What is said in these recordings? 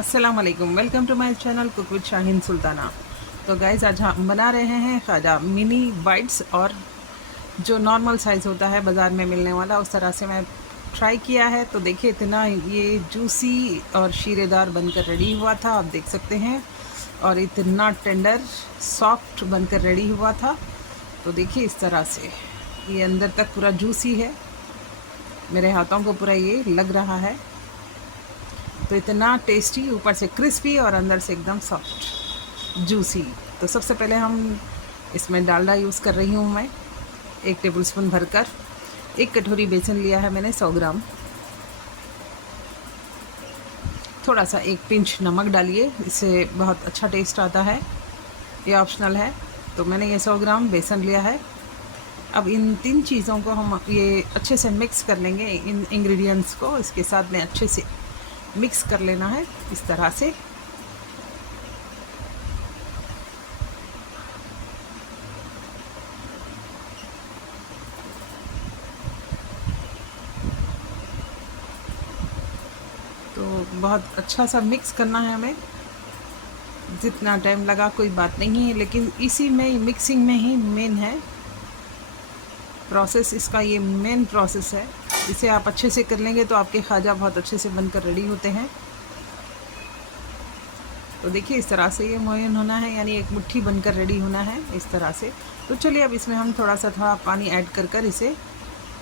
अस्सलाम वालेकुम, welcome to my channel cook with Shaheen Sultana. तो गाइज़ आज हम बना रहे हैं खाजा मिनी बाइट्स, और जो नॉर्मल साइज़ होता है बाज़ार में मिलने वाला उस तरह से मैं ट्राई किया है। तो देखिए इतना ये जूसी और शीरेदार बनकर रेडी हुआ था, आप देख सकते हैं, और इतना टेंडर सॉफ्ट बनकर रेडी हुआ था। तो देखिए इस तरह से ये अंदर तक पूरा जूसी है, मेरे हाथों को पूरा ये लग रहा है। तो इतना टेस्टी, ऊपर से क्रिस्पी और अंदर से एकदम सॉफ्ट जूसी। तो सबसे पहले हम इसमें डालडा यूज़ कर रही हूँ मैं 1 टेबलस्पून भरकर। 1 कटोरी बेसन लिया है मैंने 100 ग्राम। थोड़ा सा 1 पिंच नमक डालिए, इससे बहुत अच्छा टेस्ट आता है, ये ऑप्शनल है। तो मैंने ये 100 ग्राम बेसन लिया है। अब इन 3 चीज़ों को हम ये अच्छे से मिक्स कर लेंगे, इन इंग्रेडिएंट्स को इसके साथ में अच्छे से मिक्स कर लेना है इस तरह से। तो बहुत अच्छा सा मिक्स करना है हमें, जितना टाइम लगा कोई बात नहीं है, लेकिन इसी में मिक्सिंग में ही मेन है प्रोसेस, इसका ये मेन प्रोसेस है। इसे आप अच्छे से कर लेंगे तो आपके खाजा बहुत अच्छे से बनकर रेडी होते हैं। तो देखिए इस तरह से ये मोयन होना है, यानी एक मुट्ठी बनकर रेडी होना है इस तरह से। तो चलिए अब इसमें हम थोड़ा पानी ऐड कर इसे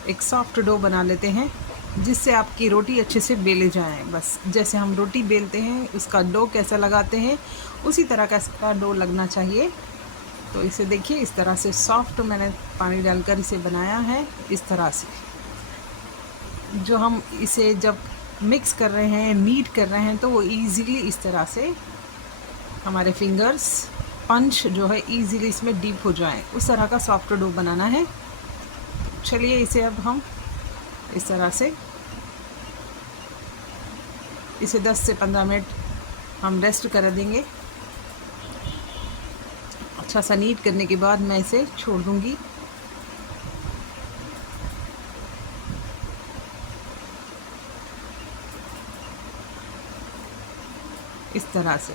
एक सॉफ्ट डो बना लेते हैं, जिससे आपकी रोटी अच्छे से बेले जाएं। बस जैसे हम रोटी बेलते हैं उसका डो कैसा लगाते हैं उसी तरह का डो लगना चाहिए। तो इसे देखिए इस तरह से सॉफ्ट मैंने पानी डालकर इसे बनाया है इस तरह से। जो हम इसे जब मिक्स कर रहे हैं, नीड कर रहे हैं, तो वो ईज़िली इस तरह से हमारे फिंगर्स पंच जो है ईज़िली इसमें डीप हो जाएं, उस तरह का सॉफ्ट डो बनाना है। चलिए इसे अब हम इस तरह से इसे 10 से 15 मिनट हम रेस्ट कर देंगे। अच्छा सा नीट करने के बाद मैं इसे छोड़ दूंगी। इस तरह से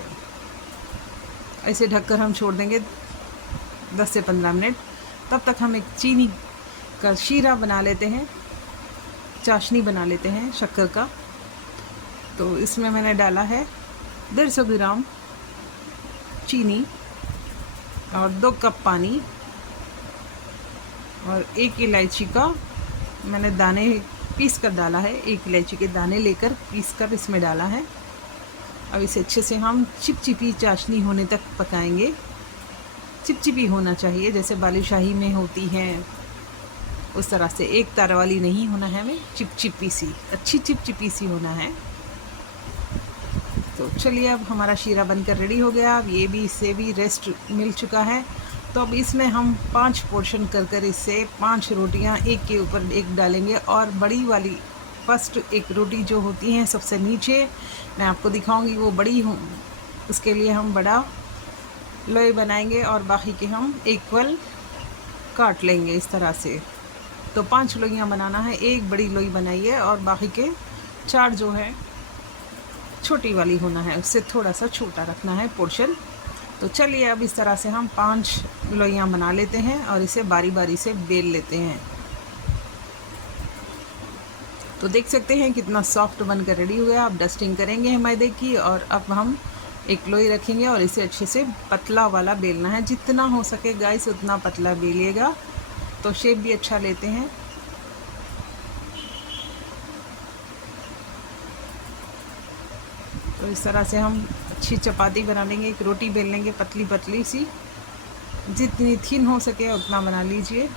ऐसे ढककर हम छोड़ देंगे 10 से 15 मिनट। तब तक हम एक चीनी का शीरा बना लेते हैं, चाशनी बना लेते हैं शक्कर का। तो इसमें मैंने डाला है 150 ग्राम चीनी और 2 कप पानी, और 1 इलायची का मैंने दाने पीस कर डाला है, 1 इलायची के दाने लेकर पीस कर इसमें डाला है। अब इसे अच्छे से हम चिपचिपी चाशनी होने तक पकाएंगे। चिपचिपी होना चाहिए, जैसे बालूशाही में होती है उस तरह से, एक तार वाली नहीं होना है हमें, चिपचिपी सी, अच्छी चिपचिपी सी होना है। तो चलिए अब हमारा शीरा बनकर रेडी हो गया। अब ये भी, इससे भी रेस्ट मिल चुका है। तो अब इसमें हम 5 पोर्शन कर इससे 5 रोटियां एक के ऊपर एक डालेंगे, और बड़ी वाली फर्स्ट एक रोटी जो होती है सबसे नीचे मैं आपको दिखाऊंगी, वो बड़ी हूँ, उसके लिए हम बड़ा लोई बनाएंगे और बाकी के हम इक्वल काट लेंगे इस तरह से। तो 5 लोइयाँ बनाना है, एक बड़ी लोई बनाइए और बाकी के 4 जो है छोटी वाली होना है, उससे थोड़ा सा छोटा रखना है पोर्शन। तो चलिए अब इस तरह से हम 5 लोइयाँ बना लेते हैं और इसे बारी बारी से बेल लेते हैं। तो देख सकते हैं कितना सॉफ्ट बनकर रेडी हो गया। अब डस्टिंग करेंगे मैदे की, और अब हम एक लोई रखेंगे और इसे अच्छे से पतला वाला बेलना है, जितना हो सके गाइस उतना पतला बेलिएगा, तो शेप भी अच्छा लेते हैं। तो इस तरह से हम अच्छी चपाती बना लेंगे, एक रोटी बेल लेंगे पतली पतली सी, जितनी थिन हो सके उतना बना लीजिए।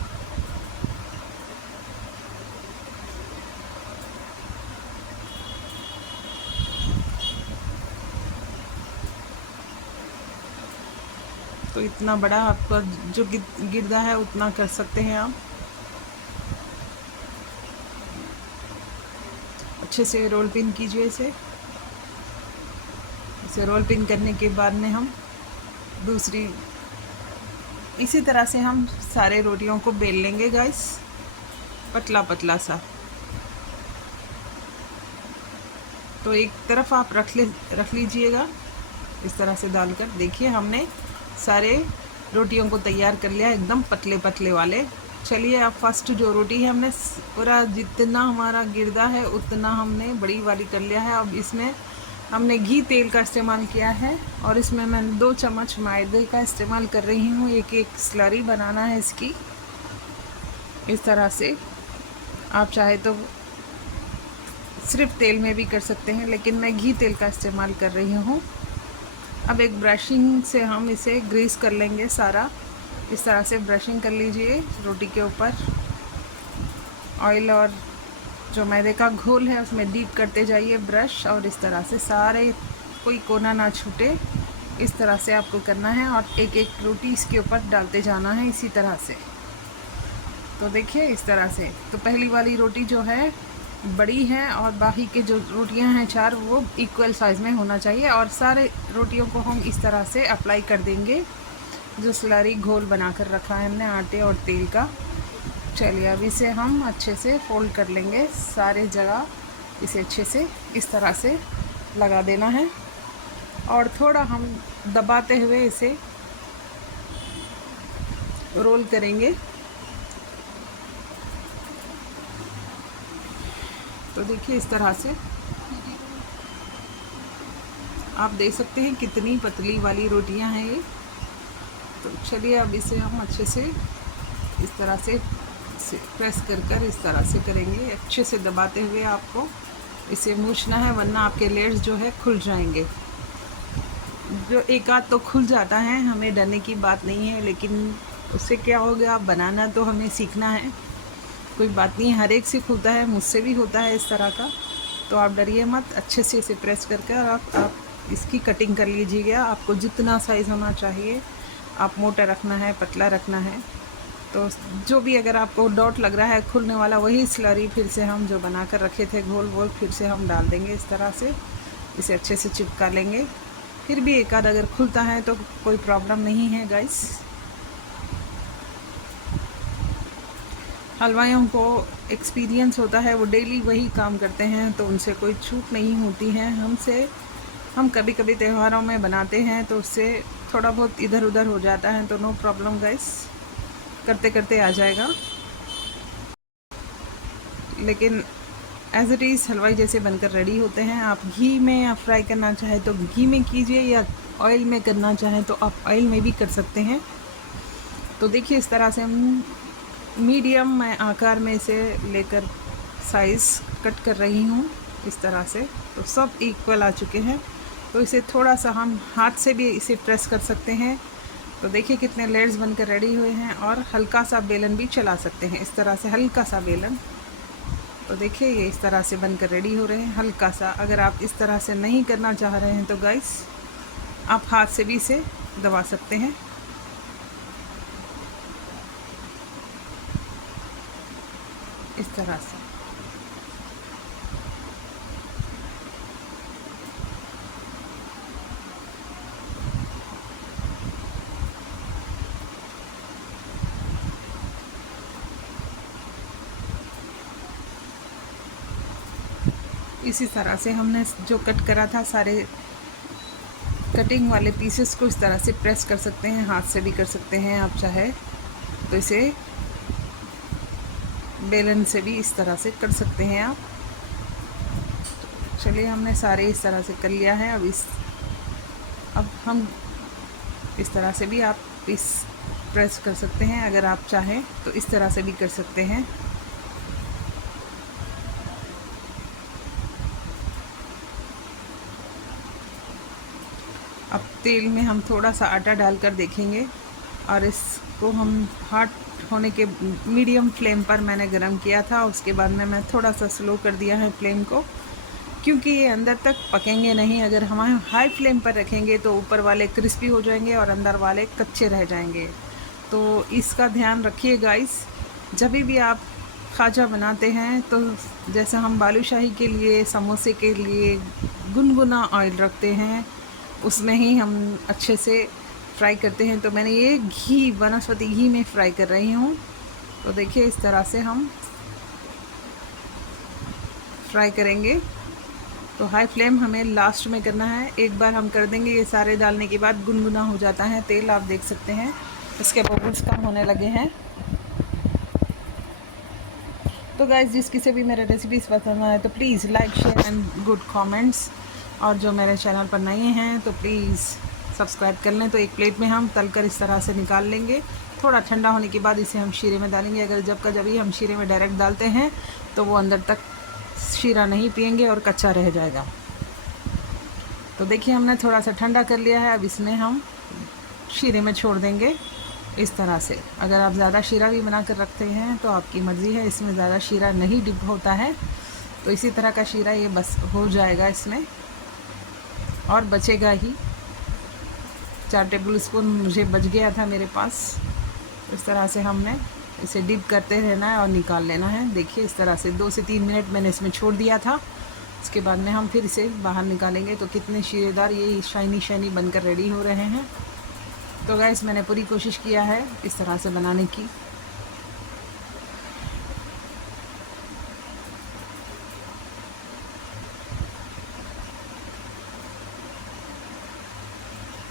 तो इतना बड़ा आपका जो गिरदा है उतना कर सकते हैं आप। अच्छे से रोल पिन कीजिए इसे रोल पिन करने के बाद में हम दूसरी इसी तरह से हम सारे रोटियों को बेल लेंगे गाइस, पतला पतला सा। तो एक तरफ आप रख लीजिएगा इस तरह से डालकर। देखिए हमने सारे रोटियों को तैयार कर लिया एकदम पतले पतले वाले। चलिए अब फर्स्ट जो रोटी है हमने पूरा जितना हमारा गिरदा है उतना हमने बड़ी वाली कर लिया है। अब इसमें हमने घी तेल का इस्तेमाल किया है और इसमें मैं 2 चम्मच मैदे का इस्तेमाल कर रही हूँ। एक स्लरी बनाना है इसकी इस तरह से। आप चाहे तो सिर्फ तेल में भी कर सकते हैं, लेकिन मैं घी तेल का इस्तेमाल कर रही हूँ। अब एक ब्रशिंग से हम इसे ग्रीस कर लेंगे सारा। इस तरह से ब्रशिंग कर लीजिए रोटी के ऊपर। ऑयल और जो मैदे का घोल है उसमें डीप करते जाइए ब्रश, और इस तरह से सारे कोई कोना ना छूटे इस तरह से आपको करना है। और एक एक रोटी इसके ऊपर डालते जाना है इसी तरह से। तो देखिए इस तरह से। तो पहली वाली रोटी जो है बड़ी है और बाकी के जो रोटियां हैं 4 वो इक्वल साइज़ में होना चाहिए। और सारे रोटियों को हम इस तरह से अप्लाई कर देंगे जो स्लरी घोल बना कर रखा है हमने आटे और तेल का। चलिए अब इसे हम अच्छे से फोल्ड कर लेंगे सारे जगह। इसे अच्छे से इस तरह से लगा देना है और थोड़ा हम दबाते हुए इसे रोल करेंगे। तो देखिए इस तरह से आप देख सकते हैं कितनी पतली वाली रोटियां हैं ये। तो चलिए अब इसे हम अच्छे से इस तरह से प्रेस कर इस तरह से करेंगे, अच्छे से दबाते हुए आपको इसे मूछना है, वरना आपके लेयर्स जो है खुल जाएंगे। जो एक आध तो खुल जाता है, हमें डरने की बात नहीं है, लेकिन उससे क्या हो गया, बनाना तो हमें सीखना है। कोई बात नहीं, हर एक से खुलता है, मुझसे भी होता है इस तरह का। तो आप डरिए मत, अच्छे से इसे प्रेस करके आप इसकी कटिंग कर लीजिएगा। आपको जितना साइज़ होना चाहिए, आप मोटा रखना है, पतला रखना है। तो जो भी अगर आपको डॉट लग रहा है खुलने वाला, वही स्लरी फिर से हम जो बना कर रखे थे घोल घोल फिर से हम डाल देंगे इस तरह से। इसे अच्छे से चिपका लेंगे। फिर भी एक आध अगर खुलता है तो कोई प्रॉब्लम नहीं है गाइस। हलवाइयों को एक्सपीरियंस होता है, वो डेली वही काम करते हैं, तो उनसे कोई छूट नहीं होती है। हम कभी कभी त्योहारों में बनाते हैं तो उससे थोड़ा बहुत इधर उधर हो जाता है, तो नो प्रॉब्लम गाइस, करते करते आ जाएगा। लेकिन एज इट इज़ हलवाई जैसे बनकर रेडी होते हैं। आप घी में या फ्राई करना चाहें तो घी में कीजिए, या ऑयल में करना चाहें तो आप ऑयल में भी कर सकते हैं। तो देखिए इस तरह से हम मीडियम मैं आकार में इसे लेकर साइज़ कट कर रही हूँ इस तरह से। तो सब इक्वल आ चुके हैं। तो इसे थोड़ा सा हम हाथ से भी इसे प्रेस कर सकते हैं। तो देखिए कितने लेयर्स बनकर रेडी हुए हैं। और हल्का सा बेलन भी चला सकते हैं इस तरह से, हल्का सा बेलन। तो देखिए ये इस तरह से बनकर रेडी हो रहे हैं हल्का सा। अगर आप इस तरह से नहीं करना चाह रहे हैं तो गाइस आप हाथ से भी इसे दबा सकते हैं इस तरह से। इसी तरह से हमने जो कट करा था सारे कटिंग वाले पीसेस को इस तरह से प्रेस कर सकते हैं, हाथ से भी कर सकते हैं आप चाहे तो। इसे बेलन से भी इस तरह से कर सकते हैं आप। चलिए हमने सारे इस तरह से कर लिया है। अब हम इस तरह से भी आप इस प्रेस कर सकते हैं, अगर आप चाहें तो इस तरह से भी कर सकते हैं। अब तेल में हम थोड़ा सा आटा डालकर देखेंगे, और इसको हम हॉट होने के मीडियम फ्लेम पर मैंने गरम किया था। उसके बाद में मैं थोड़ा सा स्लो कर दिया है फ्लेम को, क्योंकि ये अंदर तक पकेंगे नहीं। अगर हम हाई फ्लेम पर रखेंगे तो ऊपर वाले क्रिस्पी हो जाएंगे और अंदर वाले कच्चे रह जाएंगे। तो इसका ध्यान रखिए गाइस। जब भी आप खाजा बनाते हैं तो जैसे हम बालूशाही के लिए, समोसे के लिए गुनगुना ऑयल रखते हैं, उसमें ही हम अच्छे से फ्राई करते हैं। तो मैंने ये घी, वनस्पति घी में फ्राई कर रही हूँ। तो देखिए इस तरह से हम फ्राई करेंगे। तो हाई फ्लेम हमें लास्ट में करना है। एक बार हम कर देंगे, ये सारे डालने के बाद गुनगुना हो जाता है तेल, आप देख सकते हैं इसके बबल्स कम होने लगे हैं। तो गाइज़, जिस किसी भी मेरे रेसिपीज़ पसंद आए तो please like share and good comments, और जो मेरे चैनल पर नए हैं तो प्लीज़ सब्सक्राइब कर लें। तो एक प्लेट में हम तलकर इस तरह से निकाल लेंगे। थोड़ा ठंडा होने के बाद इसे हम शीरे में डालेंगे। अगर जब भी हम शीरे में डायरेक्ट डालते हैं तो वो अंदर तक शीरा नहीं पिएंगे और कच्चा रह जाएगा। तो देखिए, हमने थोड़ा सा ठंडा कर लिया है। अब इसमें हम शीरे में छोड़ देंगे इस तरह से। अगर आप ज़्यादा शीरा भी बना कर रखते हैं तो आपकी मर्ज़ी है, इसमें ज़्यादा शीरा नहीं डिप होता है। तो इसी तरह का शीरा ये बस हो जाएगा इसमें, और बचेगा ही। 4 टेबल स्पून मुझे बच गया था मेरे पास। इस तरह से हमने इसे डिप करते रहना है और निकाल लेना है। देखिए, इस तरह से 2 से 3 मिनट मैंने इसमें छोड़ दिया था। इसके बाद में हम फिर इसे बाहर निकालेंगे। तो कितने शीरेदार ये शाइनी शाइनी बनकर रेडी हो रहे हैं। तो गाइस, मैंने पूरी कोशिश किया है इस तरह से बनाने की।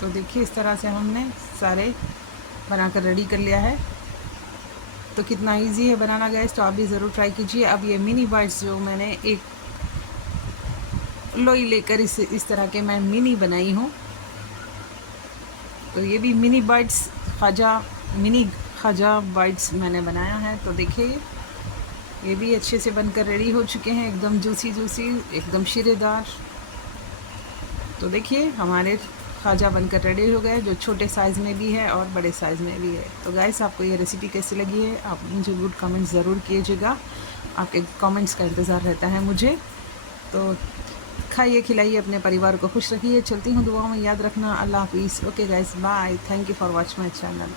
तो देखिए, इस तरह से हमने सारे बनाकर रेडी कर लिया है। तो कितना इजी है बनाना गाइस, तो आप भी ज़रूर ट्राई कीजिए। अब ये मिनी बाइट्स जो मैंने एक लोई लेकर इस तरह के मैं मिनी बनाई हूँ। तो ये भी मिनी खाजा बाइट्स मैंने बनाया है। तो देखिए, ये भी अच्छे से बनकर रेडी हो चुके हैं, एकदम जूसी जूसी, एकदम शीरेदार। तो देखिए, हमारे खाजा बनकर रेडी हो गए, जो छोटे साइज़ में भी है और बड़े साइज़ में भी है। तो गाइस, आपको ये रेसिपी कैसी लगी है, आप मुझे गुड कमेंट्स ज़रूर कीजिएगा। आपके कमेंट्स का इंतज़ार रहता है मुझे। तो खाइए, खिलाइए, अपने परिवार को खुश रखिए। चलती हूँ दुआओं में, याद रखना। अल्लाह हाफिज़। Okay guys, bye. Thank you for watching my channel.